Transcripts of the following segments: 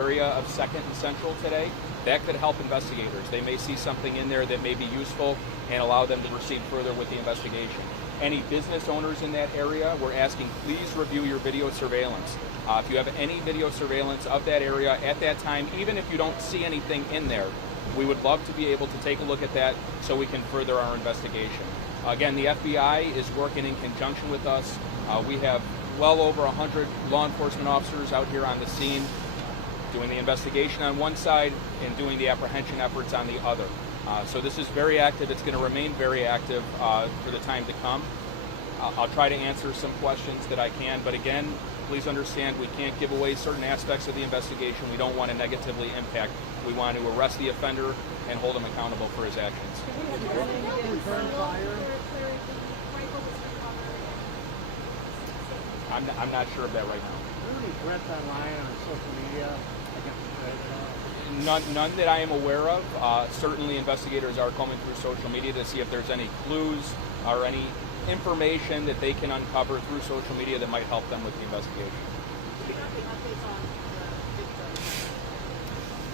area of 2nd and Central today. That could help investigators. They may see something in there that may be useful and allow them to proceed further with the investigation. Any business owners in that area, we're asking please review your video surveillance. If you have any video surveillance of that area at that time, even if you don't see anything in there, we would love to be able to take a look at that so we can further our investigation. Again, the FBI is working in conjunction with us. We have well over 100 law enforcement officers out here on the scene, doing the investigation on one side and doing the apprehension efforts on the other. So this is very active. It's going to remain very active for the time to come. I'll try to answer some questions that I can, but again, please understand we can't give away certain aspects of the investigation. We don't want to negatively impact. We want to arrest the offender and hold him accountable for his actions. I'm not sure of that right now. Are there any threats online or on social media against the trade at all? None that I am aware of. Certainly investigators are combing through social media to see if there's any clues or any information that they can uncover through social media that might help them with the investigation.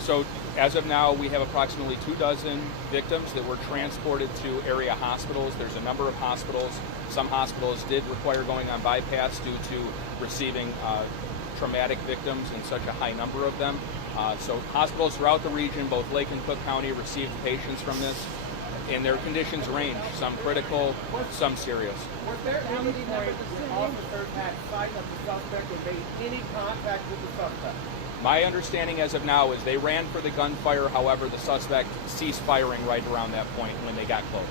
So as of now, we have approximately 24 victims that were transported to area hospitals. There's a number of hospitals. Some hospitals did require going on bypass due to receiving traumatic victims in such a high number of them. So hospitals throughout the region, both Lake and Cook County, received patients from this, and their conditions range, some critical, some serious. Was there any point where officers had sight of the suspect and made any contact with the suspect? My understanding as of now is they ran for the gunfire, however, the suspect ceased firing right around that point when they got close.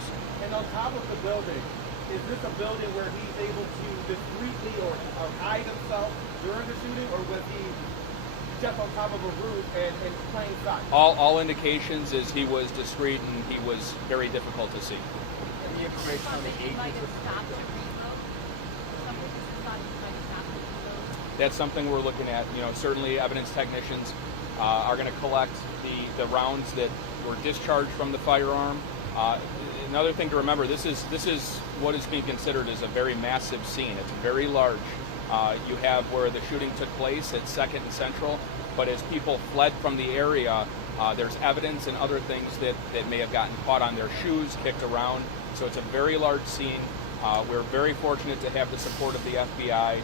And on top of the building, is this a building where he's able to discreetly or hide himself during the shooting, or was he just on top of a roof and in plain sight? All indications is he was discreet and he was very difficult to see. And the information on the agents. That's something we're looking at. You know, certainly evidence technicians are going to collect the rounds that were discharged from the firearm. Another thing to remember, this is what is being considered as a very massive scene. It's very large. You have where the shooting took place at 2nd and Central, but as people fled from the area, there's evidence and other things that may have gotten caught on their shoes, kicked around. So it's a very large scene. We're very fortunate to have the support of the FBI,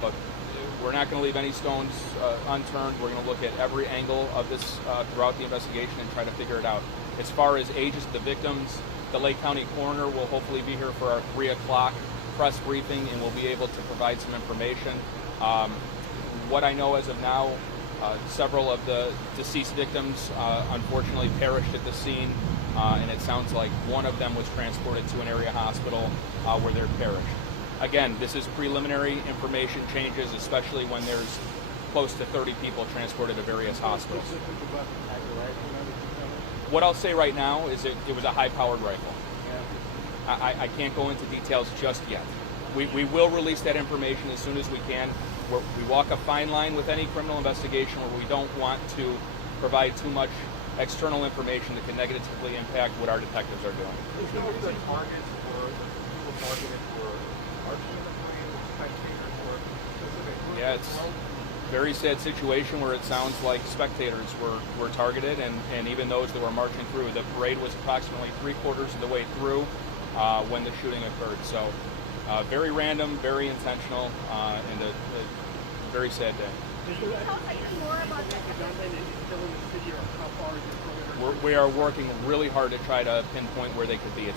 but we're not going to leave any stones unturned. We're going to look at every angle of this throughout the investigation and try to figure it out. As far as ages of the victims, the Lake County coroner will hopefully be here for our 3 o'clock press briefing, and we'll be able to provide some information. What I know as of now, several of the deceased victims unfortunately perished at the scene, and it sounds like one of them was transported to an area hospital where they perished. Again, this is preliminary. Information changes, especially when there's close to 30 people transported to various hospitals. What I'll say right now is it was a high-powered rifle. I can't go into details just yet. We will release that information as soon as we can. We walk a fine line with any criminal investigation where we don't want to provide too much external information that can negatively impact what our detectives are doing. Is there the targets or people targeted for arson spectators or specific? Yeah, it's a very sad situation where it sounds like spectators were targeted, and even those that were marching through. The parade was approximately 3/4 of the way through when the shooting occurred. So very random, very intentional, and a very sad day. We are working really hard to try to pinpoint where they could be.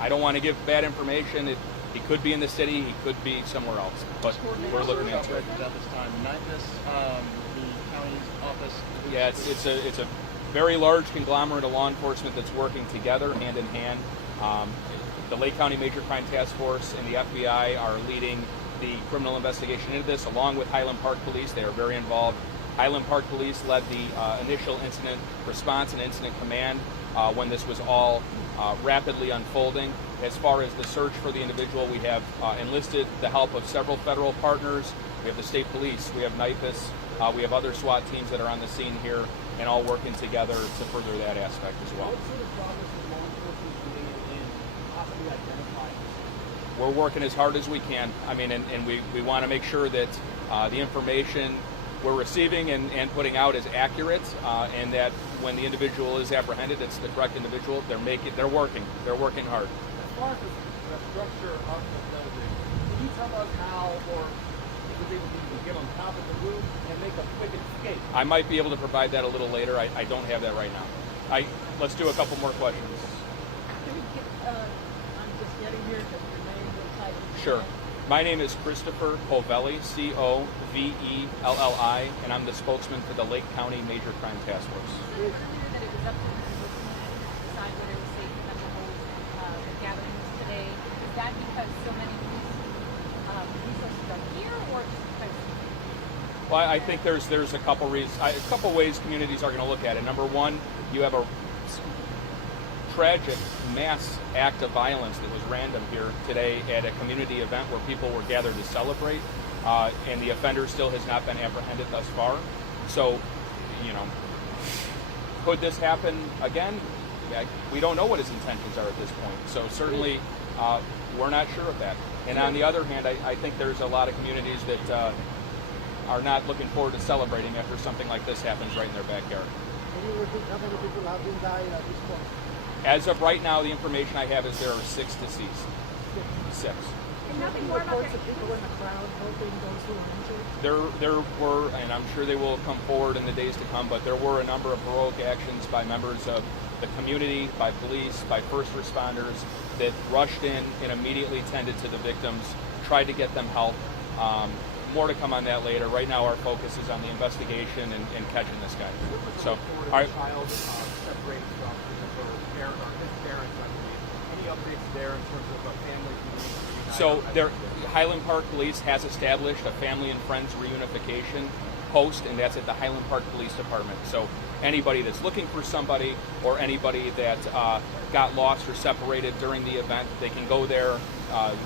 I don't want to give bad information. He could be in the city. He could be somewhere else. But we're looking into it. At this time, Memphis, the county's office. Yeah, it's a very large conglomerate of law enforcement that's working together, hand in hand. The Lake County Major Crime Task Force and the FBI are leading the criminal investigation into this, along with Highland Park Police. They are very involved. Highland Park Police led the initial incident response and incident command when this was all rapidly unfolding. As far as the search for the individual, we have enlisted the help of several federal partners. We have the state police, we have NIPUS, we have other SWAT teams that are on the scene here and all working together to further that aspect as well. What sort of progress is law enforcement doing in possibly identifying? We're working as hard as we can. I mean, and we want to make sure that the information we're receiving and putting out is accurate, and that when the individual is apprehended, it's the correct individual. They're working hard. As far as the structure of the building, can you tell us how, or if was able to even get on top of the roof and make a quick escape? I might be able to provide that a little later. I don't have that right now. Let's do a couple more questions. Can we get, I'm just getting here because your name and title. Sure. My name is Christopher Covelli, Covelli, and I'm the spokesman for the Lake County Major Crime Task Force. You said earlier that it was up to the community to decide whether it was safe for them to hold gatherings today. Is that because so many resources are here, or just because? Well, I think there's a couple reasons, a couple ways communities are going to look at it. Number one, you have a tragic mass act of violence that was random here today at a community event where people were gathered to celebrate, and the offender still has not been apprehended thus far. So, could this happen again? We don't know what his intentions are at this point. So certainly, we're not sure of that. And on the other hand, I think there's a lot of communities that are not looking forward to celebrating after something like this happens right in their backyard. Can you repeat how many people have been died at this point? As of right now, the information I have is there are 6 deceased. 6. And nothing more about Reports of people in the crowd helping those who were injured? There were, and I'm sure they will come forward in the days to come, but there were a number of heroic actions by members of the community, by police, by first responders that rushed in and immediately tended to the victims, tried to get them help. More to come on that later. Right now, our focus is on the investigation and catching this guy. So, all right. Child separated from his parents, I believe. Any updates there in terms of a family community? So Highland Park Police has established a family and friends reunification post, and that's at the Highland Park Police Department. So anybody that's looking for somebody or anybody that got lost or separated during the event, they can go there.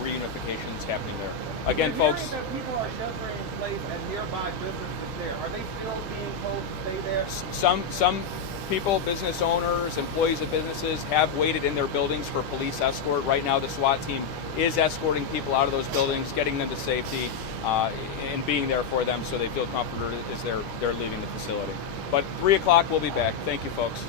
Reunification is happening there. Again, folks. That people are sheltering in place at nearby businesses there. Are they still being told to stay there? Some people, business owners, employees of businesses have waited in their buildings for police escort. Right now, the SWAT team is escorting people out of those buildings, getting them to safety, and being there for them so they feel comforted as they're leaving the facility. But 3 o'clock, we'll be back. Thank you, folks.